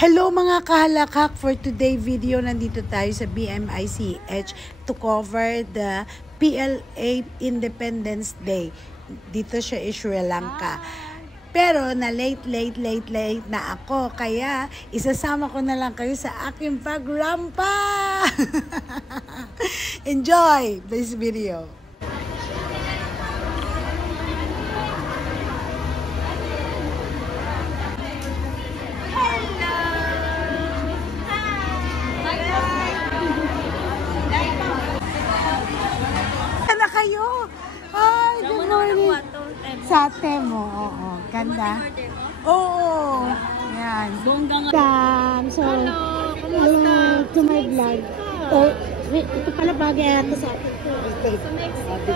Hello mga kahalakak! For today video, nandito tayo sa BMICH to cover the PLA Independence Day. Dito siya in Sri Lanka. Pero na late na ako. Kaya isasama ko na lang kayo sa aking pagrampa! Enjoy this video! Kayo. Ay, good morning. Sa Temo, oo. Ganda. Oo. Yan. So, hello to my vlog. Ito pala bagay ata sa akin. Sa Mexico.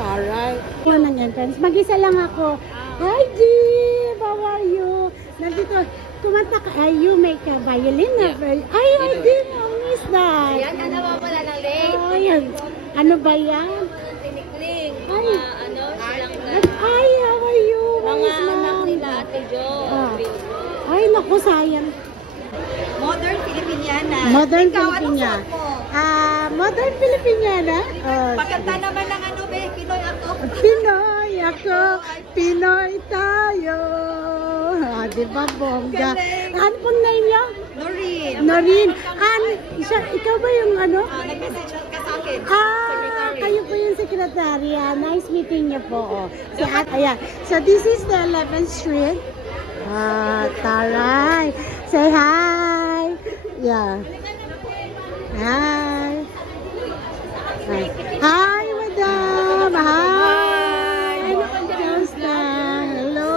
Taray. Ito ng entrance. Mag-isa lang ako. Hi, Jeep! How are you? Nandito. Kumanta ka. Ay, you make a violin na. Ay, I did. I miss that. Ayan, ka naman pala ng late. Oh, yan. Ano ba yan? Ay, ay, how are you? Mga anak nila, Ate Jo. Ay, naku, sayang. Modern Filipiniana. Modern Filipiniana. Modern Filipiniana. Pagkanta naman ng ano, be, Pinoy ako. Pinoy ako, Pinoy tayo. Diba, bongga? Ano pong name niyo? Noreen. Noreen. Ikaw ba yung ano? Nag-message ka sa akin. Kayo po yung sekretarya. Nice meeting niyo po. Si ayan. So, this is the 11th Street. Taray. Say hi. Yeah. Hi. Hi, madam. Hi. Kamusta? Hello.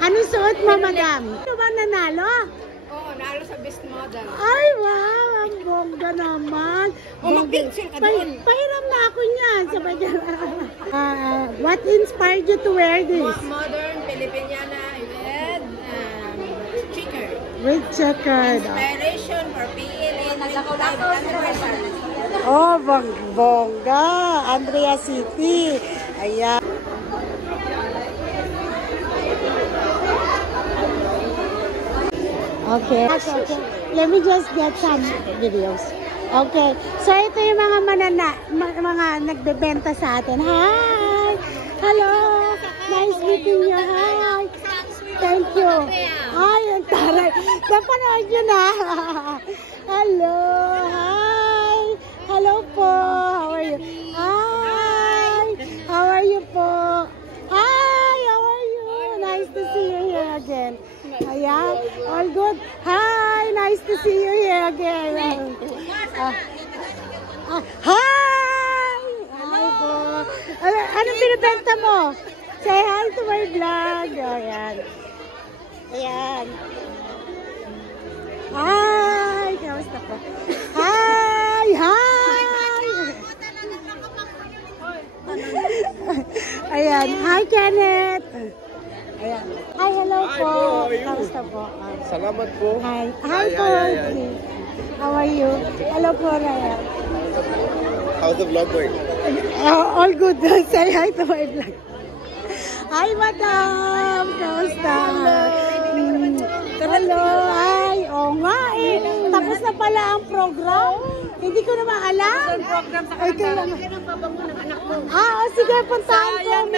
Anong suot mo, madam? Ano ba nanalo? Oo, nalo sa best model. Ay, wow. Ang bongga naman. Mag-picture ka doon. Pahiram na ako niyan. What inspired you to wear this? Modern Filipiniana with checkered. Inspiration for PLA. Naglakaw-lakaw anniversary. Oh, bongga. Andrea City. Ayan. Okay. Let me just get some videos. Okay. So, ito yung mga nagbebenta sa atin. Hi! Hello! Nice meeting you. Hi! Thank you. Ay, ang taray. Napanood nyo na. Hello! Hi! Hello po! How are you? Hi! How are you po? Hi! How are you? Nice to see you here again. Ayan. All good. Hi! Nice to see you here again. Hi! Hi po. Anong binibenta mo? Say hi to my vlog. Ayan. Ayan. Hi! Kamusta po? Hi! Hi! Ayan. Hi, Kenneth. Ayan. Hi, hello po. Kamusta po? Salamat po. Hi. Hi po. How are you? Hello po, Raya. How's the vlog going? All good. Say hi to my vlog. Hi, madam. Kamusta? Hello. Hi. Oo nga eh. Tapos na pala ang program. Hindi ko naman alam. Program sa kanang pabango ng anak ko. Sige, puntahan ko. Sayang,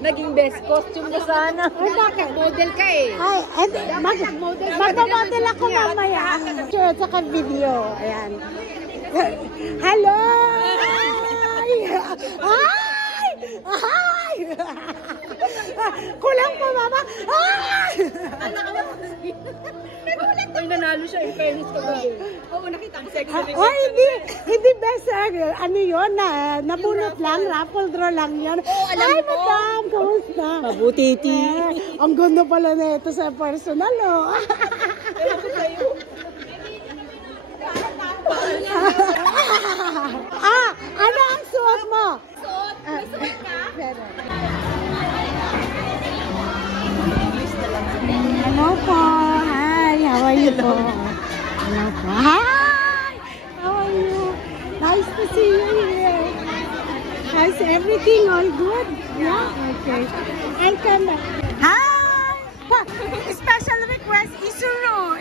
naging best costume ka sana. Ay, bakit? Model ka eh. Ay, magpamodel ako mamaya. Sure, saka video. Ayan. Hello! Hi! Hi! Hi! Kulang po, mama. Hi! Ay, nanalo siya in fairness ka ba? Oo, nakita ang sexy. Oh, hindi best. Ano yun? Nabunot lang, raffle draw lang yun. Ay, madam, kamusta? Mabutiti. Ang ganda pala na ito sa personal, oh. Ano ang suot mo? Suot? May suot ka? Hello po. Hi. How are you po? Hello po. Hi. How are you? Nice to see you here. How's everything? All good? Yeah? Okay. I'll come back. Hi. Special request, Isuru.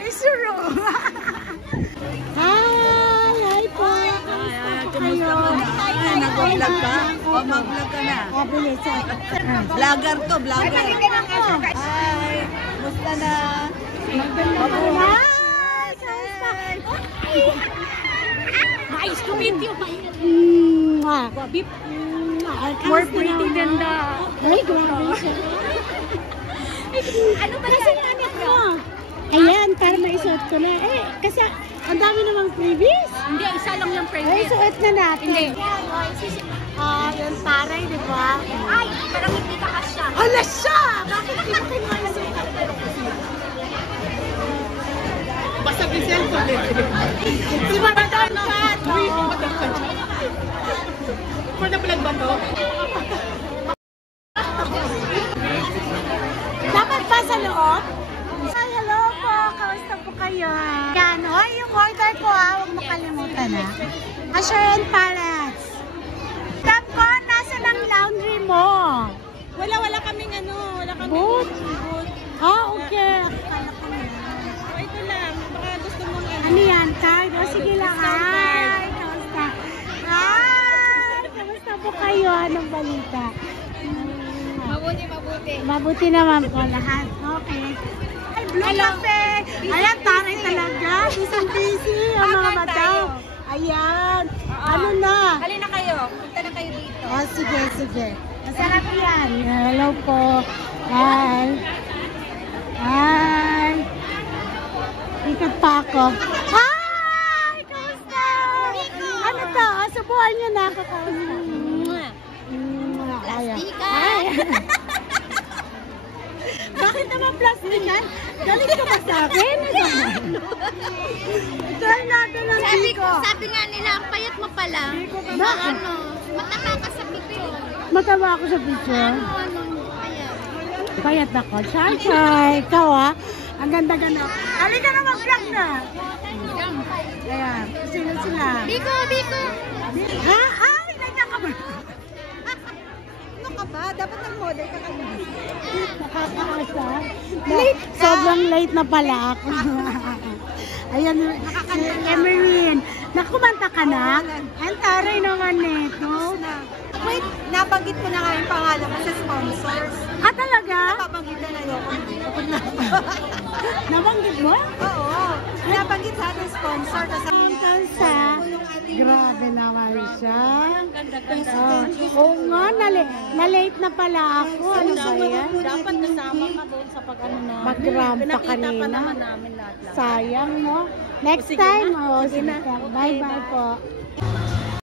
Mag-vlog ka? O, mag-vlog ka na. Bilis. Vlogger to, vlogger. Hi! Musta na? Maganda ka na. Nice to meet you. More pretty than that. Ay, grabe siya. Ano ba kasi nanit mo? Ayan, para maisuot ko na. Eh, kasi ang dami namang freebies. Hindi, isa lang yung Ay, previous. suot na natin. Hindi. Yung taray, di ba? Ay, parang hindi ka kasya. Hala siya! Bakit hindi ko kinuha yung suot? Basag yung cellphone. Di ba madam chat? For the vlog ba to? Dapat ba sa loob? Ay, hello po. Kamusta po kayo? Yan. Hoy, yung order ko huwag mo kalimutan Assurance Palace. Tap ko, nasa ng laundry mo? Wala kaming wala kaming Boot? Okay. Ito lang, baka gusto mong Ano yan, card? O, sige lang. Ay, kamusta? Ay, kamusta po kayo? Anong balita? Mabuti. Mabuti naman po lahat. Okay. Ay, Blue Cafe. Ayan, taray talaga. Busy ang mga mata. Ayan. Ano na? Halina kayo, punta na kayo dito. Oh, sige. Masarap yan. Hello po. Hi. Ikat pa ako. Hi! Kamusta? Ano to? Subuhan nyo na ako. Ay. Bakit naman plastikan? Galing ka ba sa akin? Try natin ang biko. Sabi nga nila, ang payat mo pala. Bakit? Matama ka sa pipil. Matawa ako sa picture. Payat. Payat ako. Chay. Ikaw ang ganda-ganda. Halika na mag-vlog na. Ayan. Sino sila? Biko! Ha? Ay, nagkakabar. Ano ka ba? Dapat nag-model ka kanina. Nakakaasa. Sobrang late na pala ako. Ayan, si Emeline. Nakumanta ka na? Ang taray naman nito. Wait, nabanggit ko na nga yung pangalan mo sa sponsors. Talaga? Nabanggit na na yun. Nabanggit mo? Oo. Nabanggit sa ating sponsor. Ang kansa. Grabe naman siya. Oo nga, na-late na pala ako. Ano ba yan? Dapat kasama ka doon sa pag-ano na. Mag-ramp pa kanina. namin lahat. Sayang, no? Next time. Sige. Bye-bye po.